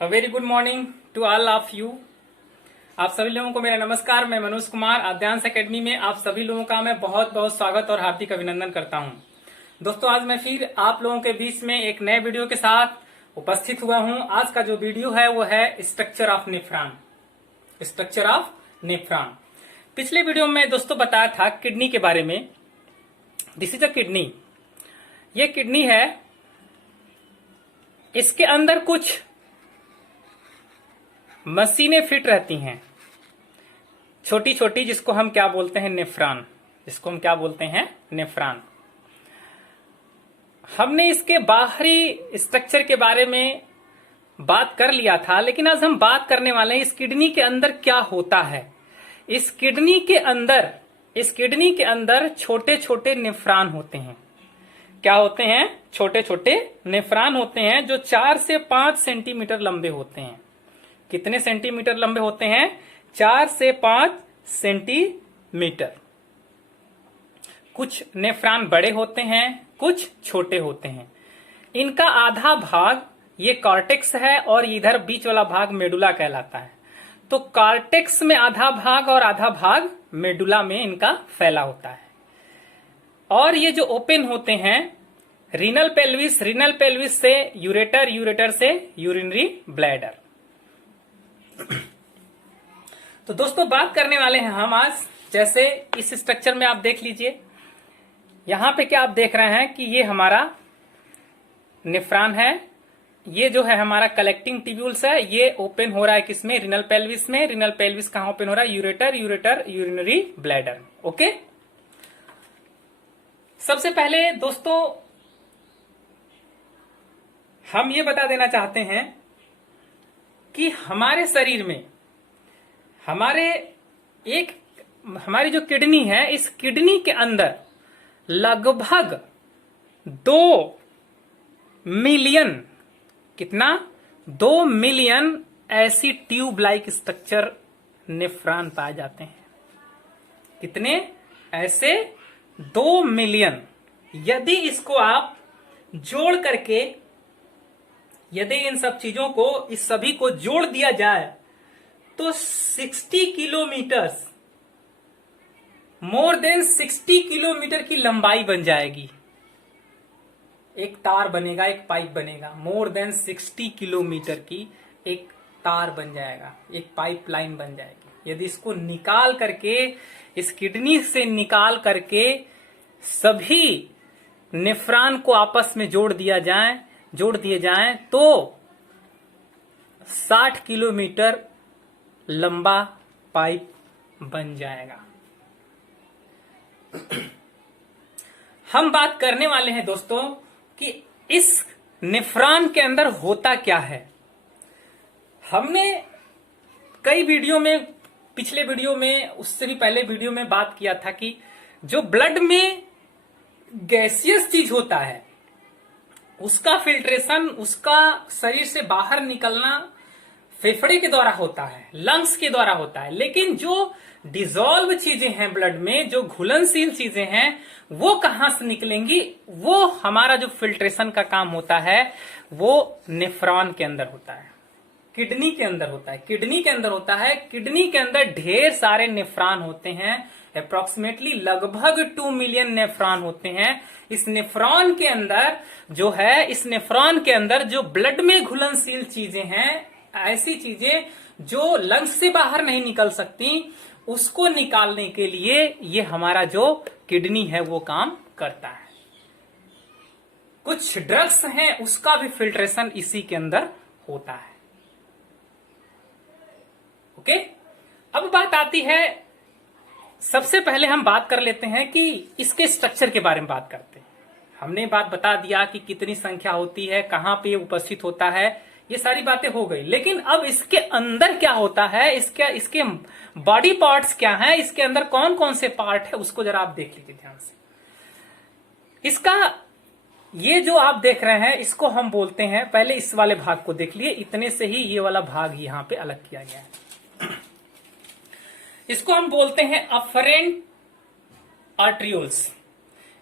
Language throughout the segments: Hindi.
A very good morning to all of you. आप सभी लोगों को मेरा नमस्कार। मैं मनोज कुमार आद्यांश एकेडमी में आप सभी लोगों का मैं बहुत बहुत स्वागत और हार्दिक अभिनंदन करता हूं। दोस्तों, आज मैं फिर आप लोगों के बीच में एक नए वीडियो के साथ उपस्थित हुआ हूं। आज का जो वीडियो है वो है structure of nephron. Structure of nephron. पिछले वीडियो में दोस्तों बताया था किडनी के बारे में। This is a kidney. ये किडनी है, इसके अंदर कुछ मशीनें फिट रहती हैं, छोटी छोटी, जिसको हम क्या बोलते हैं, नेफ्रॉन। जिसको हम क्या बोलते हैं, नेफ्रॉन। हमने इसके बाहरी स्ट्रक्चर के बारे में बात कर लिया था, लेकिन आज हम बात करने वाले हैं इस किडनी के अंदर क्या होता है। इस किडनी के अंदर छोटे छोटे नेफ्रॉन होते हैं। क्या होते हैं? छोटे छोटे नेफ्रॉन होते हैं जो 4 से 5 सेंटीमीटर लंबे होते हैं। कितने सेंटीमीटर लंबे होते हैं? 4 से 5 सेंटीमीटर। कुछ नेफ्रॉन बड़े होते हैं, कुछ छोटे होते हैं। इनका आधा भाग ये कॉर्टेक्स है और इधर बीच वाला भाग मेडुला कहलाता है। तो कॉर्टेक्स में आधा भाग और आधा भाग मेडुला में इनका फैला होता है। और ये जो ओपन होते हैं, रीनल पेल्विस से यूरेटर, यूरेटर से यूरिनरी ब्लैडर। तो दोस्तों, बात करने वाले हैं हम आज, जैसे इस स्ट्रक्चर में आप देख लीजिए, यहां पे क्या आप देख रहे हैं कि ये हमारा नेफ्रॉन है। ये जो है हमारा कलेक्टिंग ट्यूब्यूल्स है। ये ओपन हो रहा है किसमें? रीनल पेल्विस में। रीनल पेल्विस कहां ओपन हो रहा है? Ureter, ureter, urinary bladder. Okay. सबसे पहले दोस्तों हम ये बता देना चाहते हैं कि हमारे शरीर में हमारी जो किडनी है, इस किडनी के अंदर लगभग 2 मिलियन, कितना? 2 मिलियन ऐसी ट्यूब लाइक स्ट्रक्चर नेफ्रॉन पाए जाते हैं। कितने? ऐसे 2 मिलियन। यदि इसको आप जोड़ करके, यदि इन सब चीजों को, इस सभी को जोड़ दिया जाए तो 60 किलोमीटर, मोर देन 60 किलोमीटर की लंबाई बन जाएगी। एक तार बनेगा, एक पाइप बनेगा, मोर देन 60 किलोमीटर की एक तार बन जाएगा, एक पाइपलाइन बन जाएगी। यदि इसको निकाल करके, इस किडनी से निकाल करके सभी नेफ्रॉन को आपस में जोड़ दिए जाएं तो 60 किलोमीटर लंबा पाइप बन जाएगा। हम बात करने वाले हैं दोस्तों कि इस नेफ्रॉन के अंदर होता क्या है। हमने कई वीडियो में, पिछले वीडियो में, उससे भी पहले वीडियो में बात किया था कि जो ब्लड में गैसियस चीज होता है, उसका फिल्ट्रेशन, उसका शरीर से बाहर निकलना फेफड़े के द्वारा होता है, लंग्स के द्वारा होता है। लेकिन जो डिजॉल्व चीजें हैं ब्लड में, जो घुलनशील चीजें हैं, वो कहां से निकलेंगी? वो हमारा जो फिल्ट्रेशन का काम होता है वो नेफ्रॉन के अंदर होता है, किडनी के अंदर होता है। किडनी के अंदर ढेर सारे नेफ्रॉन होते हैं। अप्रोक्सीमेटली लगभग 2 मिलियन नेफ्रॉन होते हैं। इस नेफ्रॉन के अंदर जो ब्लड में घुलनशील चीजें हैं, ऐसी चीजें जो लंग्स से बाहर नहीं निकल सकती, उसको निकालने के लिए ये हमारा जो किडनी है वो काम करता है। कुछ ड्रग्स हैं, उसका भी फिल्ट्रेशन इसी के अंदर होता है। ओके। अब बात आती है, सबसे पहले हम बात कर लेते हैं कि इसके स्ट्रक्चर के बारे में बात करते हैं। हमने बात बता दिया कि कितनी संख्या होती है, कहां पे उपस्थित होता है, ये सारी बातें हो गई। लेकिन अब इसके अंदर क्या होता है, इसके बॉडी पार्ट्स क्या हैं, इसके अंदर कौन कौन से पार्ट है, उसको जरा आप देख लीजिए ध्यान से। इसका ये जो आप देख रहे हैं, इसको हम बोलते हैं, पहले इस वाले भाग को देख लिए, इतने से ही ये वाला भाग यहां पे अलग किया गया है। इसको हम बोलते हैं अफरेंट आर्ट्रियोल्स,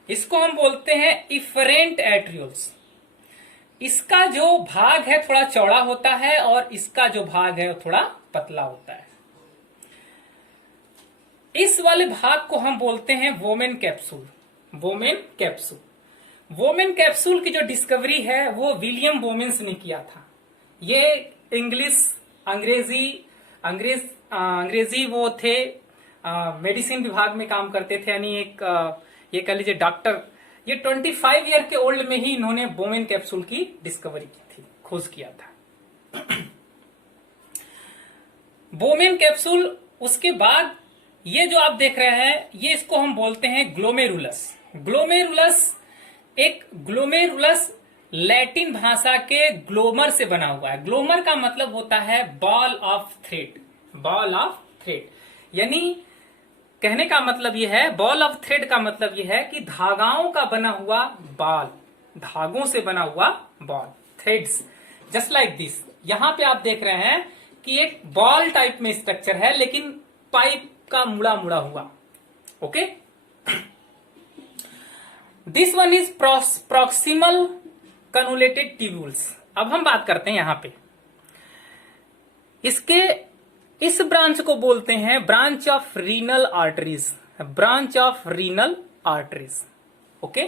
इसको हम बोलते हैं इफरेंट एट्रियोल्स। इसका जो भाग है थोड़ा चौड़ा होता है और इसका जो भाग है वो थोड़ा पतला होता है। इस वाले भाग को हम बोलते हैं women capsule. Women capsule, women capsule की जो डिस्कवरी है वो विलियम वोमेन्स ने किया था। ये अंग्रेजी वो थे, मेडिसिन विभाग में काम करते थे, यानी एक ये कह लीजिए डॉक्टर। ये 25 ईयर के ओल्ड में ही इन्होंने वोमेन कैप्सूल की डिस्कवरी की थी, खोज किया था। वोमेन कैप्सूल, उसके बाद ये जो आप देख रहे हैं ये इसको हम बोलते हैं ग्लोमेरुलस। ग्लोमेरुलस लैटिन भाषा के ग्लोमर से बना हुआ है। ग्लोमर का मतलब होता है ball of thread. Ball of thread यानी कहने का मतलब यह है, बॉल ऑफ थ्रेड का मतलब यह है कि धागाओं का बना हुआ बॉल, धागों से बना हुआ ball, threads, just like this. यहां पे आप देख रहे हैं कि एक बॉल टाइप में स्ट्रक्चर है लेकिन पाइप का मुड़ा मुड़ा हुआ। Okay, this one is proximal convoluted tubules. अब हम बात करते हैं यहां पे इस ब्रांच को बोलते हैं branch of renal arteries. Branch of renal arteries. Okay,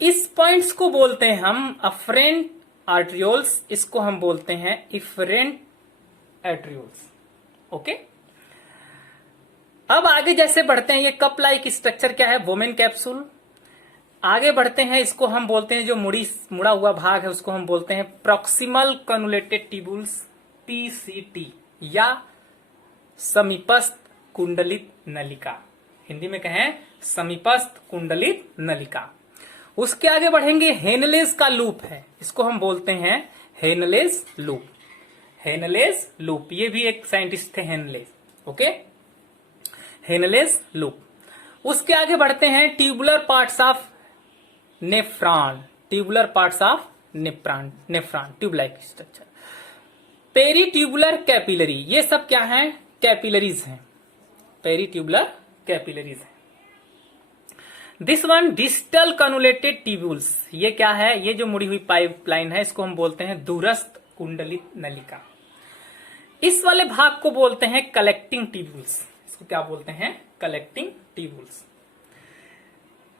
इस पॉइंट्स को बोलते हैं हम अफरेंट आर्ट्रियोल्स, इसको हम बोलते हैं इफरेंट आर्ट्रियोल्स। ओके, अब आगे जैसे बढ़ते हैं, ये कप लाइक स्ट्रक्चर क्या है, वोमेन कैप्सूल। आगे बढ़ते हैं, इसको हम बोलते हैं जो मुड़ा हुआ भाग है उसको हम बोलते हैं प्रॉक्सिमल कन्वोलेटेड ट्यूब्यूल्स, पीसीटी, या समीपस्थ कुंडलित नलिका। हिंदी में कहें समीपस्थ कुंडलित नलिका। उसके आगे बढ़ेंगे, हेनलेज का लूप है, इसको हम बोलते हैं हेनलेज लूप। हेनलेज लूप, ये भी एक साइंटिस्ट थे हेनलेज। Okay, Henle's loop. उसके आगे बढ़ते हैं tubular parts of nephron. Tubular parts of nephron tubelike structure. Peritubular capillary, ये सब क्या है, कैपिलरीज हैं, पेरीट्यूबुलर कैपिलरीज हैं। This one distal convoluted tubules, ये क्या है, ये जो मुड़ी हुई पाइपलाइन है इसको हम बोलते हैं दूरस्थ कुंडलित नलिका। इस वाले भाग को बोलते हैं कलेक्टिंग ट्यूब्यूल्स। इसको क्या बोलते हैं, कलेक्टिंग ट्यूब्यूल्स।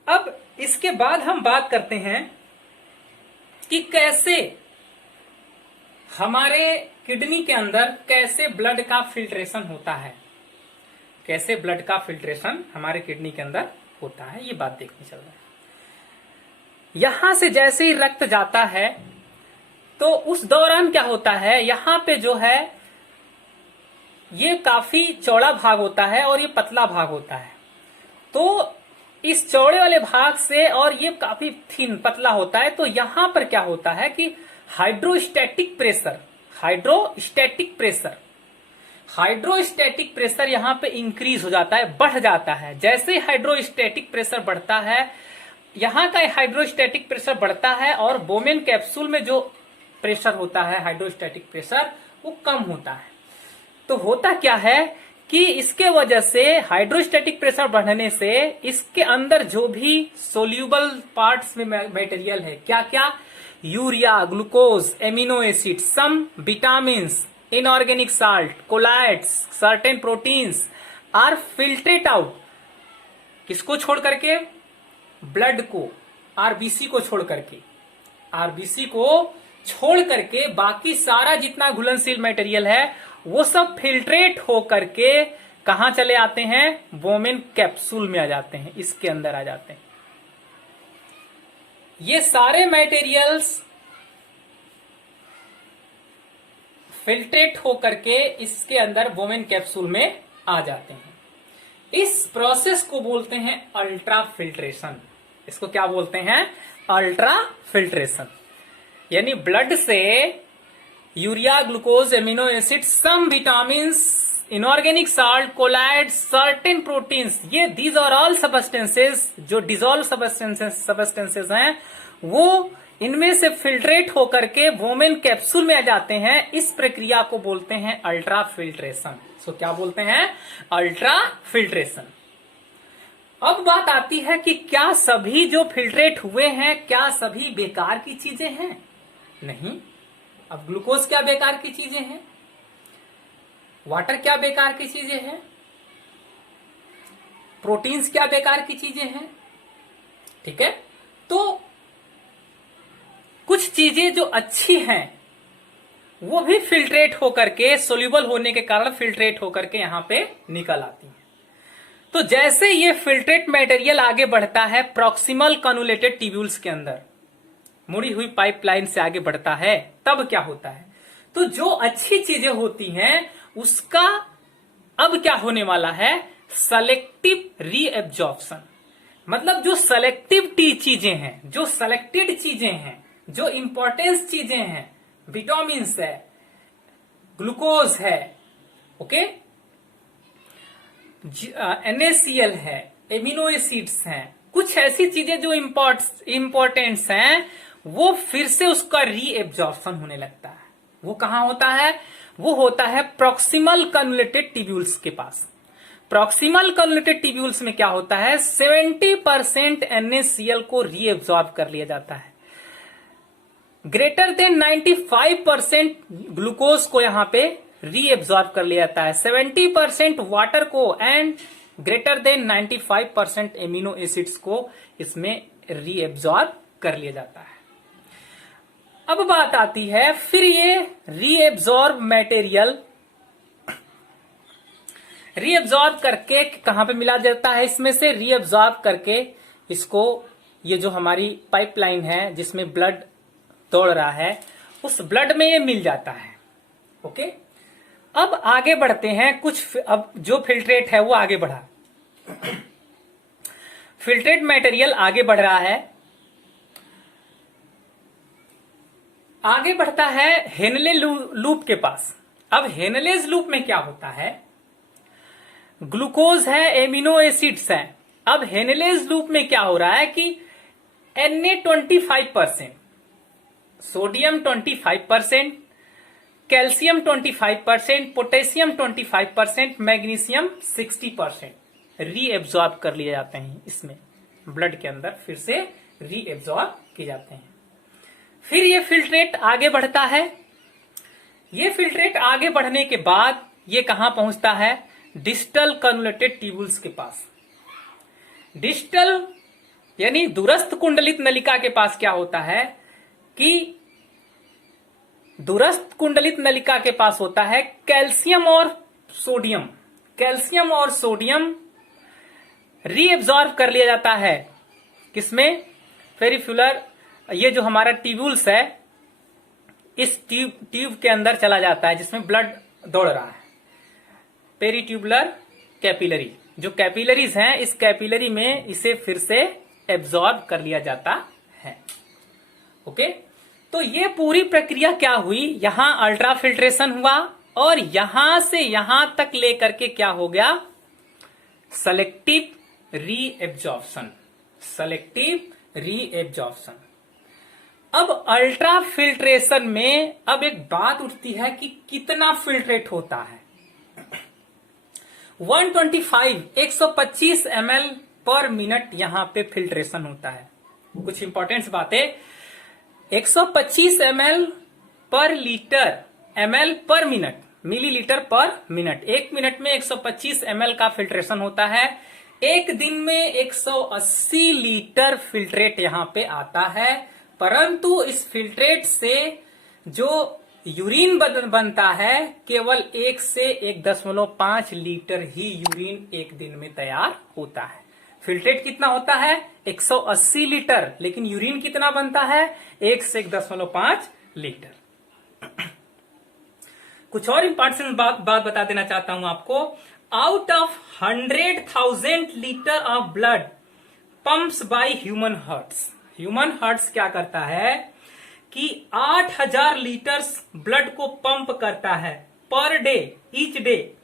अब इसके बाद हम बात करते हैं कि कैसे हमारे किडनी के अंदर कैसे ब्लड का फिल्ट्रेशन होता है, कैसे ब्लड का फिल्ट्रेशन हमारे किडनी के अंदर होता है, ये बात देखने चल रहा है। यहां से जैसे ही रक्त जाता है तो उस दौरान क्या होता है, यहां पे जो है ये काफी चौड़ा भाग होता है और ये पतला भाग होता है। तो इस चौड़े वाले भाग से, और ये काफी थिन पतला होता है, तो यहां पर क्या होता है कि हाइड्रोस्टैटिक प्रेशर यहां पे इंक्रीज हो जाता है, बढ़ जाता है। जैसे हाइड्रोस्टैटिक प्रेशर बढ़ता है, यहां का हाइड्रोस्टैटिक प्रेशर बढ़ता है और वोमेन कैप्सूल में जो प्रेशर होता है हाइड्रोस्टैटिक प्रेशर वो कम होता है। तो होता क्या है कि इसके वजह से हाइड्रोस्टैटिक प्रेशर बढ़ने से इसके अंदर जो भी सोल्यूबल पार्ट्स में मटेरियल है, क्या क्या, urea, glucose, amino acid, some vitamins, inorganic salt, colloids, certain proteins are filtrate out. किसको छोड़ करके, ब्लड को, आरबीसी को छोड़ करके, आरबीसी को छोड़ करके बाकी सारा जितना घुलनशील मटेरियल है वो सब फिल्ट्रेट हो करके कहां चले आते हैं, वोमेन कैप्सूल में आ जाते हैं, इसके अंदर आ जाते हैं। ये सारे मटेरियल्स फिल्ट्रेट हो करके इसके अंदर वोमेन कैप्सूल में आ जाते हैं। इस प्रोसेस को बोलते हैं अल्ट्रा फिल्ट्रेशन। इसको क्या बोलते हैं, अल्ट्रा फिल्ट्रेशन। यानी ब्लड से urea, glucose, amino acid, some vitamins, inorganic salt, colloid, certain proteins, ये दीज आर ऑल सबस्टेंसेस जो डिजोल्व सबस्टेंसेस हैं, वो इनमें से फिल्ट्रेट होकर के वोमेन कैप्सूल में आ जाते हैं। इस प्रक्रिया को बोलते हैं अल्ट्रा फिल्ट्रेशन। सो क्या बोलते हैं, अल्ट्रा फिल्ट्रेशन। अब बात आती है कि क्या सभी जो फिल्ट्रेट हुए हैं क्या सभी बेकार की चीजें हैं? नहीं। अब ग्लूकोज क्या बेकार की चीजें हैं? वाटर क्या बेकार की चीजें हैं? प्रोटीन्स क्या बेकार की चीजें हैं? ठीक है, तो कुछ चीजें जो अच्छी हैं वो भी फिल्ट्रेट होकर के, सोल्यूबल होने के कारण फिल्ट्रेट होकर के यहां पे निकल आती हैं। तो जैसे ये फिल्ट्रेट मटेरियल आगे बढ़ता है प्रॉक्सिमल कन्वोलेटेड ट्यूब्यूल्स के अंदर, मुड़ी हुई पाइपलाइन से आगे बढ़ता है, तब क्या होता है? तो जो अच्छी चीजें होती हैं उसका अब क्या होने वाला है? Selective reabsorption. मतलब जो सेलेक्टिव चीजें हैं, जो सेलेक्टेड चीजें हैं, जो इंपॉर्टेंस चीजें हैं, विटामिन है, ग्लूकोज है, ओके, NaCl है, एमिनो एसिड्स हैं, कुछ ऐसी चीजें जो इंपॉर्टेंट्स हैं, वो फिर से उसका रीएब्जॉर्प्शन होने लगता है। वो कहां होता है? वो होता है प्रॉक्सिमल कन्वोलेटेड ट्यूब्यूल्स के पास। प्रॉक्सिमल कन्वोलेटेड ट्यूब्यूल्स में क्या होता है? 70% NaCl को रीएब्जॉर्ब कर लिया जाता है। ग्रेटर देन 95% ग्लूकोज को यहां पे रीएब्जॉर्ब कर लिया जाता है, 70% वाटर को and greater than 95% amino acids को इसमें रीएब्जॉर्ब कर लिया जाता है। अब बात आती है, फिर ये रीएब्जॉर्ब मटेरियल रीएब्जॉर्ब करके कहां पे मिला जाता है? इसमें से रीएब्जॉर्ब करके इसको, ये जो हमारी पाइपलाइन है जिसमें ब्लड दौड़ रहा है, उस ब्लड में ये मिल जाता है। ओके, अब आगे बढ़ते हैं। कुछ अब जो फिल्ट्रेट है वो आगे बढ़ा, फिल्ट्रेट मटेरियल आगे बढ़ रहा है, आगे बढ़ता है हेनले लूप के पास। अब हेनलेज लूप में क्या होता है? ग्लूकोज है, एमिनो एसिड्स हैं। अब हेनलेज लूप में क्या हो रहा है कि Na 25%, sodium 25%, calcium 25%, potassium 25%, magnesium 60% reabsorb कर लिए जाते हैं इसमें, ब्लड के अंदर फिर से रीएब्जॉर्ब किए जाते हैं। फिर ये फिल्ट्रेट आगे बढ़ता है। ये फिल्ट्रेट आगे बढ़ने के बाद ये कहां पहुंचता है? डिस्टल कन्वोलेटेड ट्यूब्यूल्स के पास। डिस्टल यानी दूरस्थ कुंडलित नलिका के पास क्या होता है कि दूरस्थ कुंडलित नलिका के पास होता है कैल्शियम और सोडियम। कैल्शियम और सोडियम रीएब्जॉर्ब कर लिया जाता है किसमें? पेरिफ्यूलर, ये जो हमारा ट्यूब्यूल्स है इस ट्यूब के अंदर चला जाता है जिसमें ब्लड दौड़ रहा है। पेरीट्यूबुलर कैपिलरी, जो कैपिलरीज हैं इस कैपिलरी में इसे फिर से एब्जॉर्ब कर लिया जाता है। ओके, तो ये पूरी प्रक्रिया क्या हुई? यहां अल्ट्रा फिल्ट्रेशन हुआ और यहां से यहां तक लेकर के क्या हो गया? Selective reabsorption. Selective reabsorption. अब अल्ट्रा फिल्ट्रेशन में अब एक बात उठती है कि कितना फिल्ट्रेट होता है। 125 ml पर मिनट यहां पे फिल्ट्रेशन होता है। कुछ इंपॉर्टेंट बातें, 125 ml पर लीटर, ml पर मिनट, मिलीलीटर पर मिनट। एक मिनट में 125 ml का फिल्ट्रेशन होता है। एक दिन में 180 लीटर फिल्ट्रेट यहां पे आता है, परंतु इस फिल्ट्रेट से जो यूरिन बनता है केवल 1 से 1.5 लीटर ही यूरिन एक दिन में तैयार होता है। फिल्ट्रेट कितना होता है? 180 लीटर, लेकिन यूरिन कितना बनता है? 1 से 1.5 लीटर। कुछ और इंपॉर्टेंट बात बता देना चाहता हूं आपको। Out of 100,000 litre of blood pumps by human hearts, human hearts क्या करता है कि 8000 लीटर्स ब्लड को पंप करता है पर डे, ईच डे,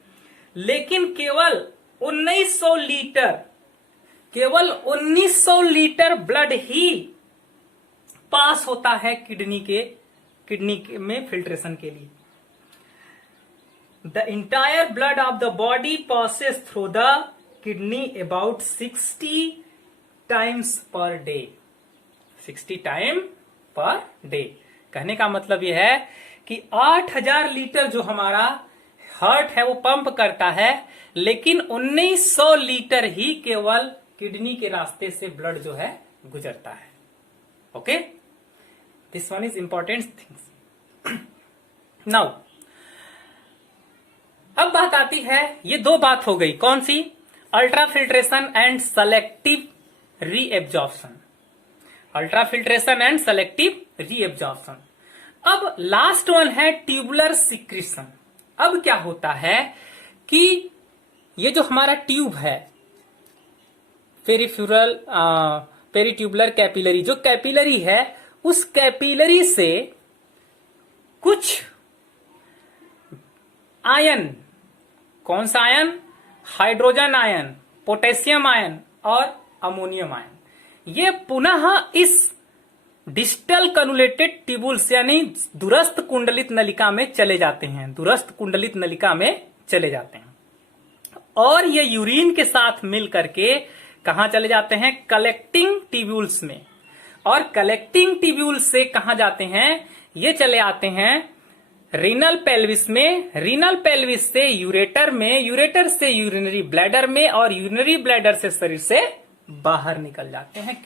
लेकिन केवल 1900 लीटर ब्लड ही पास होता है किडनी में फिल्ट्रेशन के लिए। The entire blood of the body passes through the kidney about 60 times per day. 60 time per day कहने का मतलब यह है कि 8000 लीटर जो हमारा हार्ट है वो पंप करता है, लेकिन 1900 लीटर ही केवल किडनी के रास्ते से ब्लड जो है गुजरता है। Okay, this one is important things. Now अब बात आती है, ये दो बात हो गई, कौन सी? Ultrafiltration and selective reabsorption. Ultrafiltration and selective reabsorption. अब लास्ट वन है ट्यूबुलर सिक्रीशन। अब क्या होता है कि ये जो हमारा ट्यूब है, पेरीट्यूबुलर कैपिलरी, जो कैपिलरी है, उस कैपिलरी से कुछ आयन, कौन सा ion? Hydrogen ion, potassium ion और अमोनियम आयन, ये पुनः इस डिस्टल कन्वुलेटेड ट्यूबुल्स यानी दूरस्थ कुंडलित नलिका में चले जाते हैं, दूरस्थ कुंडलित नलिका में चले जाते हैं, और ये यूरिन के साथ मिल करके कहां चले जाते हैं? कलेक्टिंग ट्यूब्यूल्स में। और कलेक्टिंग ट्यूब्यूल्स से कहां जाते हैं? ये चले आते हैं रीनल पेल्विस में, रीनल पेल्विस से यूरेटर में, यूरेटर से यूरिनरी ब्लैडर में, और यूरिनरी ब्लैडर से शरीर से बाहर निकल जाते हैं।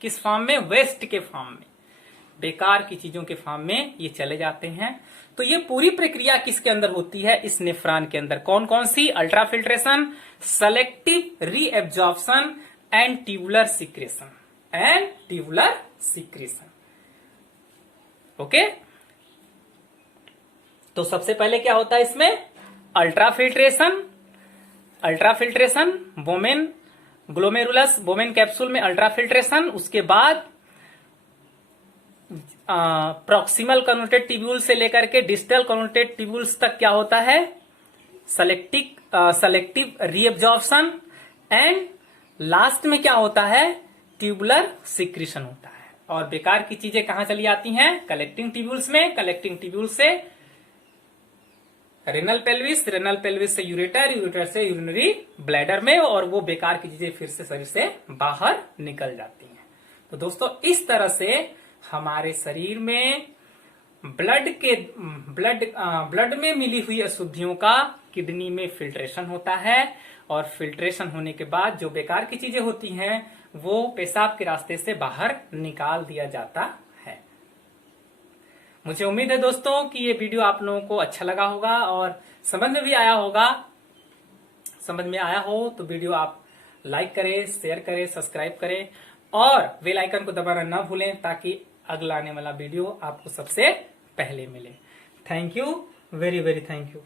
किस फॉर्म में? वेस्ट के फॉर्म में, बेकार की चीजों के फॉर्म में ये चले जाते हैं। तो ये पूरी प्रक्रिया किसके अंदर होती है? इस नेफ्रॉन के अंदर। कौन कौन सी? Ultrafiltration, selective reabsorption and tubular secretion, okay. तो सबसे पहले क्या होता है इसमें? Ultrafiltration Bowman glomerulus Bowman capsule में अल्ट्राफिल्ट्रेशन, उसके बाद प्रॉक्सिमल कन्वर्टेड ट्यूब्यूल से लेकर के डिस्टल कन्वर्टेड ट्यूब्यूल्स तक क्या होता है? सेलेक्टिव रीएब्जॉर्प्शन, एंड लास्ट में क्या होता है? ट्यूबुलर सिक्रीशन होता है। और बेकार की चीजें कहां चली आती हैं? कलेक्टिंग ट्यूब्यूल्स में, कलेक्टिंग ट्यूब्यूल से रेनल पेल्विस से यूरेटर, यूरेटर से यूरिनरी ब्लैडर में, और वो बेकार की चीजें फिर से शरीर से बाहर निकल जाती हैं। तो दोस्तों इस तरह से हमारे शरीर में ब्लड में मिली हुई अशुद्धियों का किडनी में फिल्ट्रेशन होता है, और फिल्ट्रेशन होने के बाद जो बेकार की चीजें होती हैं वो पेशाब के रास्ते से बाहर निकाल दिया जाता है। मुझे उम्मीद है दोस्तों कि ये वीडियो आप लोगों को अच्छा लगा होगा और समझ में भी आया होगा। समझ में आया हो तो वीडियो आप लाइक करें, शेयर करें, सब्सक्राइब करें और बेल आइकन को दबाना ना भूलें, ताकि अगला आने वाला वीडियो आपको सबसे पहले मिले। Thank you, very very thank you.